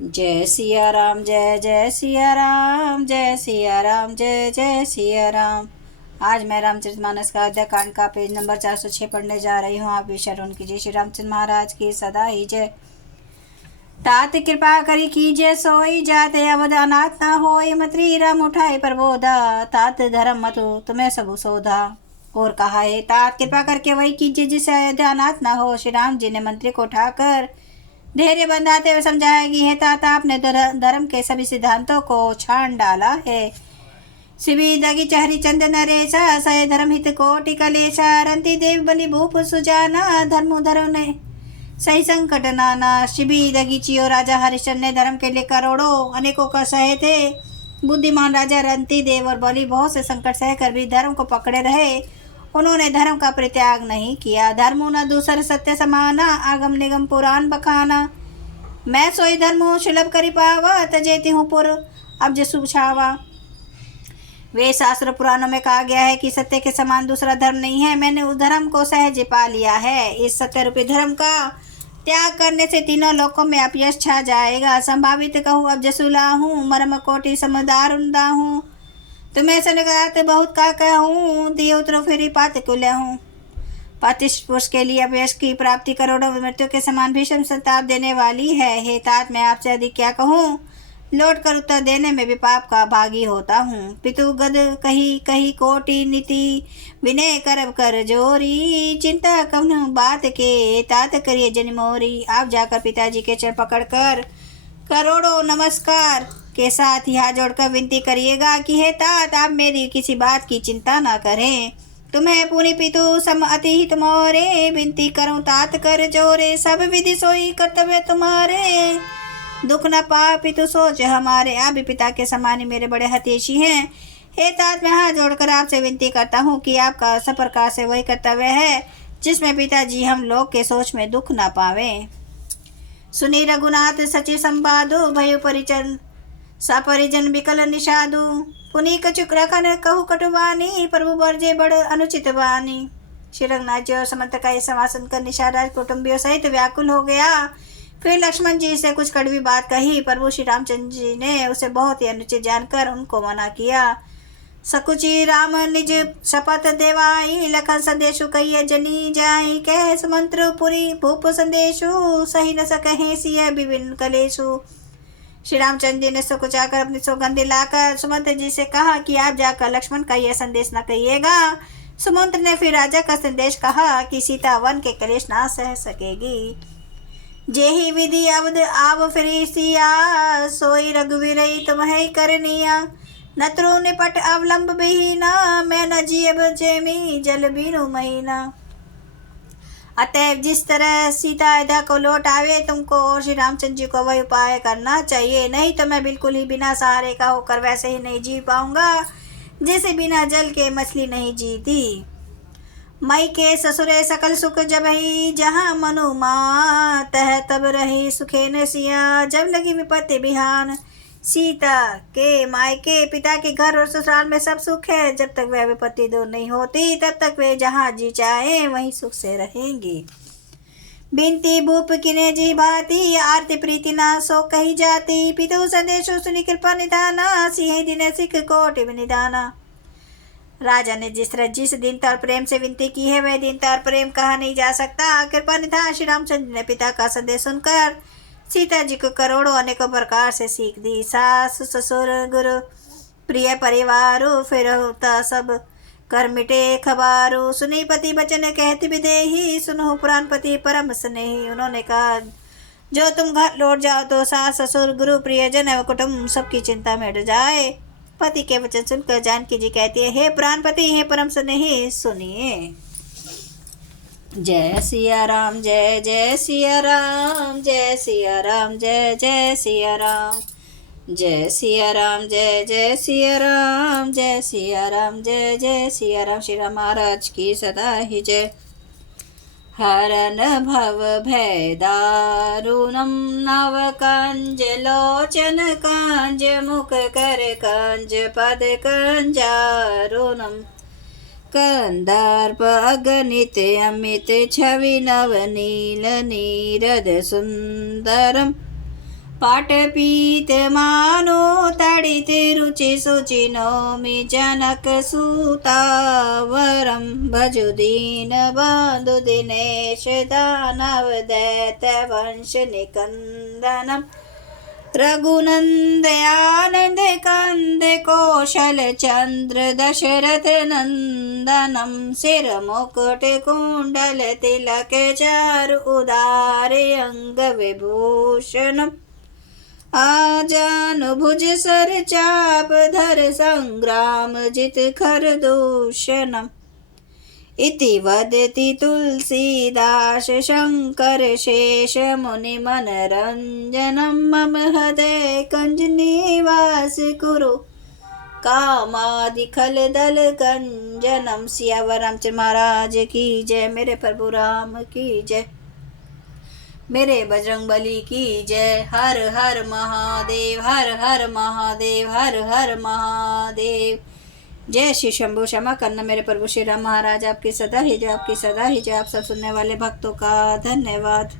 जय सिया राम, जय जय सिया राम, जय सिया राम, जय जय सिया राम। आज मैं रामचरितमानस का अध्याय कांड का पेज नंबर 406 पढ़ने जा रही हूँ। आप भी श्रवण कीजिए। श्री रामचंद्र महाराज की सदा ही जय। तात कृपा करी कीजिए सोई जाते अवध अनाथ न होय, मत्री राम उठाए प्रबोधा, तात धर्म मतु तुम्हें सब सौधा। और कहा है, तात कृपा करके वही कीजिए जिससे अयोध्या अनाथ न हो। श्री राम जी ने मंत्री को उठाकर धैर्य बंधाते हुए समझाया कि हे तात, आपने धर्म के सभी सिद्धांतों को छान डाला है। शिवी दगी चहरी चंद नरेशा, सय धर्म हित कोटि कलेशा, रंती देव बलि भूप सुजाना, धर्म धर्म ने सही संकट नाना। शिवी दगी चियो राजा हरिश्चंद्र ने धर्म के लिए करोड़ों अनेकों का सहे थे। बुद्धिमान राजा रंती देव और बलि बहुत से संकट सहकर भी धर्म को पकड़े रहे। उन्होंने धर्म का परित्याग नहीं किया। धर्मो न दूसर सत्य समाना, आगम निगम पुराण बखाना। मैं सोई धर्मो सुलभ करी पावा, तजेती हूँ पुर अब जसु छावा। वे शास्त्र पुराणों में कहा गया है कि सत्य के समान दूसरा धर्म नहीं है। मैंने उस धर्म को सहज पा लिया है। इस सत्य रूपी धर्म का त्याग करने से तीनों लोकों में अपयश छा जाएगा। संभावित कहूँ अब जसुला हूँ, मरम कोटि समदारुंदा हूँ। तुम्हें सनगात बहुत का कहूँ, दिए उतरो फिर पात कुल हूँ। पतिष्ठ पुरुष के लिए अपयश की प्राप्ति करोड़ों मृत्यु के समान भीषण संताप देने वाली है। हे तात, मैं आपसे अधिक क्या कहूँ। लौट कर उत्तर देने में भी पाप का भागी होता हूँ। पितु गद कही कही कोटि नीति, विनय करब कर जोरी, चिंता कवन बात के तात करिए जन मोरी। आप जाकर पिताजी के चरण पकड़कर करोड़ों नमस्कार के साथ ही हाथ जोड़कर विनती करिएगा कि हे तात, आप मेरी किसी बात की चिंता ना करें। तुम्हें पुनि पितु सम अति हित मोरे, विनती करूं तात कर जोरे, सब विधि सोई कर्तव्य तुम्हारे। दुख न पा पितु सोच हमारे, आप भी पिता के समान ही मेरे बड़े हितैषी हैं। हे तात, मैं हाथ जोड़कर आपसे विनती करता हूँ कि आपका सब प्रकार से वही कर्तव्य है जिसमें पिताजी हम लोग के सोच में दुख न पावे। सुनी रघुनाथ सचिव संवादु, भयु परिचन सपरिजन विकल निषादु। पुनि कचुक रखन कहु कटुवानी, प्रभु बरजे बड़ अनुचित वानी। श्री रघुनाथ जी और समंत का ये संवाद सुनकर निषाद राज कुटुंबियों सहित व्याकुल हो गया। फिर लक्ष्मण जी से कुछ कड़वी बात कही। प्रभु श्री रामचंद्र जी ने उसे बहुत ही अनुचित जानकर उनको मना किया। सकुची राम निज शपथ देवाई, लखन संदेशु कहिए जनी जाई, कह सुमंत्र पुरी भूप संदेशु, सही न सकहे सिय विभिन्न कलेशु। श्री रामचंद्र जी ने सकुचाकर अपनी सौगंध दिलाकर सुमंत जी से कहा कि आप जाकर लक्ष्मण का यह संदेश न कहिएगा। सुमंत ने फिर राजा का संदेश कहा कि सीता वन के कलेश ना सह सकेगी। जेहि विधि अवध आव फिरी सिया, सोई रघुवीर तुम्हें करनिया, नत्रु निपट अवलंब बिहीना, मैं न जियब जेमी जल बीनु महीना। अतएव जिस तरह सीता अयोध्या को लौट आवे, तुमको और श्री रामचंद्र जी को वही उपाय करना चाहिए। नहीं तो मैं बिल्कुल ही बिना सहारे का होकर वैसे ही नहीं जी पाऊंगा जैसे बिना जल के मछली नहीं जीती। मई के ससुरे सकल सुख जब ही, जहाँ मनु मातह तब रही सुखे न सिया, जब लगी विपत्ति बिहान। सीता के मायके पिता के घर और ससुराल में सब सुख है। जब तक वह विपत्ति दूर नहीं होती तब तक वे जहाँ जी चाहे वहीं सुख से रहेंगी। बिनती भूप किने जी भाती, आरती प्रीति ना सो कही जाती, पितु संदेशो सुनि कृपा निधाना, सिंह दिन सिख कोटि निधाना। राजा ने जिस दीनता और प्रेम से विनती की है वह दीनता और प्रेम कहा नहीं जा सकता। कृपा निधान श्री रामचंद्र ने पिता का संदेश सुनकर सीता जी को करोड़ों अनेकों प्रकार से सीख दी। सास ससुर गुरु प्रिय परिवारु, फिर होता सब कर मिटे खबारू, सुनी पति बचन कहती विदेही, सुनो पुराण पति परम स्नेही। उन्होंने कहा, जो तुम घर लौट जाओ तो सास ससुर गुरु प्रियजन एवं कुटुंब सबकी चिंता मिट जाए। पति के वचन सुनकर जानकी जी कहती है, हे प्राणपति, हे परम स्नेही, सुनिए। जय सिया राम, जय जय सिया राम, जय सिया राम, जय जय सिया राम, जय सिया राम, जय जय सिया राम, जय सिया राम, जय जय सिया राम। श्री राम महाराज की सदा ही जय। हरन भव भय दारुणम, नव कंज लोचन कंज, मुख कर कंज पद कंजारुणम, कंदर्प अगणित अमित छवि नव नील नीरद सुंदरम, पाटपीत मानो तडित रुचि शुचि नौमि जनकसुता वरं भजु दीनबन्धु दिनेश दानव दैत्यवंश निकन्दनम् रघुनंद आनंद कंद कौशल चंद्र दशरथ नंदनम सिर मुकुट कुंडल तिलक चारु उदार अंग विभूषणम आजानुभुज सर चाप धर संग्राम जित खर दूषणम इति वदति तुलसीदास शंकर शेष मुनि मनरंजनम मम हृदय कंज निवास कुरु कामादि खल दल कंजनम। सियावर रामचंद्र महाराज की जय। मेरे प्रभु राम की जय। मेरे बजरंग बली की जय। हर हर महादेव, हर हर महादेव, हर हर महादेव। जय श्री शंभु। क्षमा करना मेरे प्रभु श्री राम महाराज आपकी सदा ही जय, आपकी सदा ही जय। आप सब सुनने वाले भक्तों का धन्यवाद।